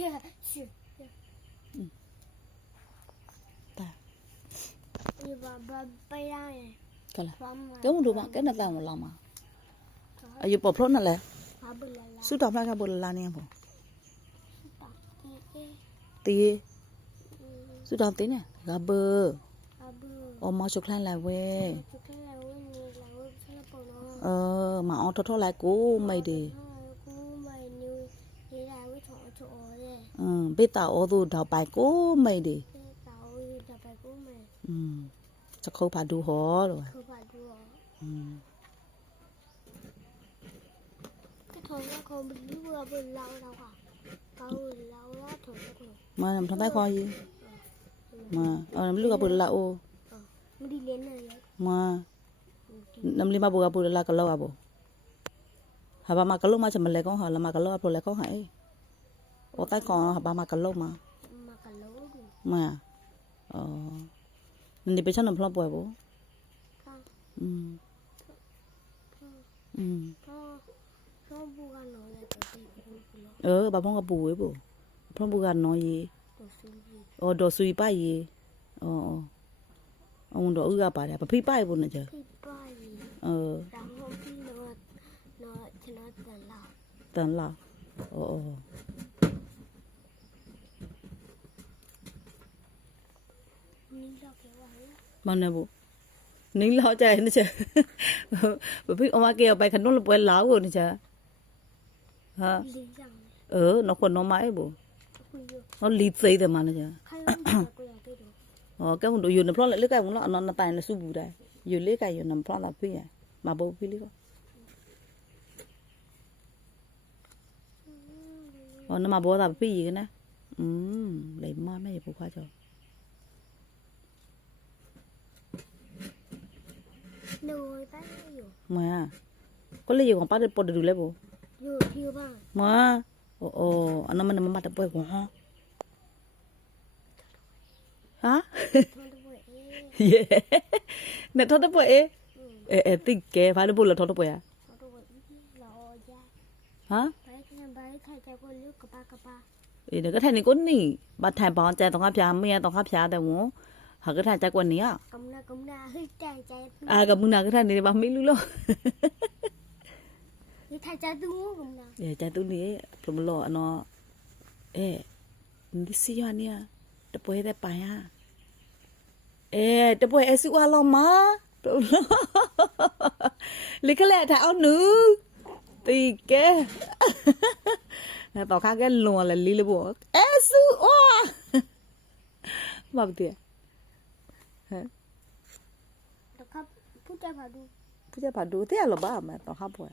Yeah, sure. Yeah. Ta. Ni ba ba ba ya ne. Kala. Dong du ba ke na ta mo la ma. Ayu po phlo na le. Ba bu la la. Su ta phla ka bu la ne mo. Ti. Su ta ti ne. Ga bu. Ờ mà chụp lại lại về. Ờ mà ông thọ thọ lại cú mày đi. อืมเปตาโอดูดาวไปกูไม่ดีเปตาโอดูดาวไปกูไม่อืมจะเข้าผ่าดูหอหรอเข้าผ่าดูหออืมก็ทนก็คงเป็นเบื่อเบื่อเราเราอะเขาเราว่านก็มาทำทำได้คอยมาเอาน้ำลืกกับื่อเราโอไม่เลี้เลยมาน้ำลิมาบวกับปุรลาก็เล่าอะบุหาบามากะลุมาจะมันเล็ก็หาละมากะลุอะพอเล้วก็หาย ก็ได้ของแบบมาก我在讲爸妈个路嘛。妈个路。嘛，哦，你别穿那么破不？嗯。嗯。เออบ้าพ่องกระปู่ไว้ปุ๊พ่อปู่กันน้อยยีอ๋อดอซุยป้ายยีอ๋ออ๋อมึงดออือกะป่าเนี่ยพี่ป้ายปุ่นนะเจ้พี่ปเออแล้วพี่นอนนอนชนะตันลาตันลาอ๋อ มันนะบุนิ่งเล่าใจนี่ใช่บบพี่ออกมาเกี่ยวไปขนนุ่นลงไปล้ากูนะใช่ฮะเออน้องคนน้องไม้บุน้องลีดใส่แต่มันนะจ๊ะอ๋อแกผมดูอยู่ในพร้อมเลยเลือกไก่ผมเนาะนอนตายในสู้บูได้อยู่เลือกไก่อยู่ในพร้อมแต่พี่อะมาบุพี่เลือกอ๋อนั่นมาบัวตาพี่กันนะ อืมเลยมาดไม่อย่าพูดข้าจอ 뭐야? 꼴레지 공 빠르 빠르 둘래 보. 요 뒤에 봐. 뭐야? 어어 안 넘어 넘어 맞다 보이고. hả yeah nè thôi đâu vậy ê ê tinh kê phải đâu bù là thôi đâu vậy hả ê nó cái thằng này cũng nỉ bà thằng bà chạy tông hấp chả mía tông hấp chả đâu หาก็ถ่ายจากวันนี้อะกำนากำนาเฮ้ใจใจอ่ากับมึงนาก็ถ่านยในบ้านไม่รู้หรอกถ่ายจากตู้นกำนาเดี๋ยวจตู้นี้ผมหล่อเนาะเอ๊ะนี่สิยอเนี่ยจะไปได้ไปอะเอ๊ะจะไป่เอซิวาลอมาลิกแหละถ่ายเอาหนูตีแกแล้วต่อข้าแกลัวละลิเลยบอกเอซูอ้าบอกเดียว ဖူးကြပါဒိုတဲ့လောပါမယ်တော့ဟာပွဲ